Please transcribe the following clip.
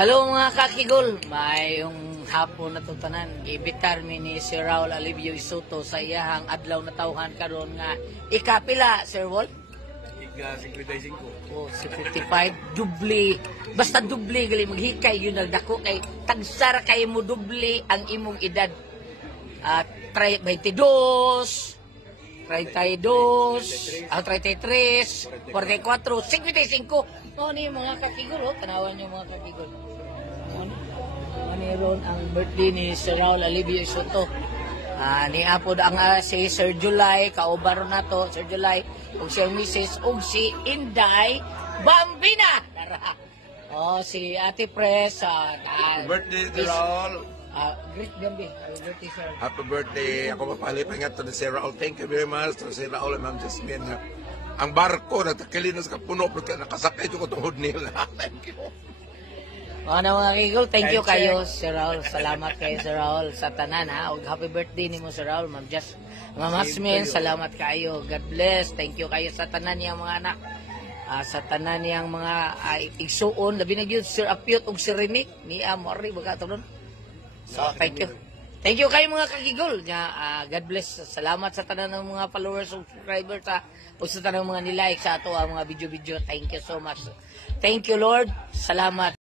Hello mga kakigol, mayong hapon na tutanan. Ibitar mi ni Sir Raul Alivio Isoto sa iyahang adlaw na tawhan karon nga ikapila, Sir Walt? Ika 55. Oh, 55 dubli. Basta dubli gali maghikay yun nagdako kay tagsara kay mo dubli ang imong edad. At 22 33, 44, 55. Oh, ni mga kakigol, oh. Tanawan niyo mga kakigol. Mayroon ang birthday ni Sir Raul Alivio Isoto. Ni Apod ang si Sir July, kaubaro na to, Sir July, ug si Mrs. ug si Inday Bambina. Oh, si Ate Pres, Birthday, Sir Raul. Great Gambi. Birthday, Sir. Happy birthday. Ako mapalipin nga to ni Sir Raul. Thank you very much to Sir Raul and Ma'am Jasmine. Ang barko, nagtakilinos ka puno, porque nakasakay ko itong nila. Thank you. Mga mga kigol, thank you kayo, Sir Raul. Salamat kayo, Sir Raul, sa tanan, ha. Og happy birthday ni mo, Sir Raul. Ma'am Jasmine, salamat kayo. God bless. Thank you kayo sa tanan niyang mga anak. Sa tanan niyang mga igsuon. Labi na yun, Sir Apiot ug Sir Rinik. Ni Amori, baga ito nun. So, thank you. Thank you kayo mga kakigol. God bless. Salamat sa tanan ng mga followers ug subscribers o sa tanan ng mga nilike sa ato ang mga video-video. Thank you so much. Thank you, Lord. Salamat.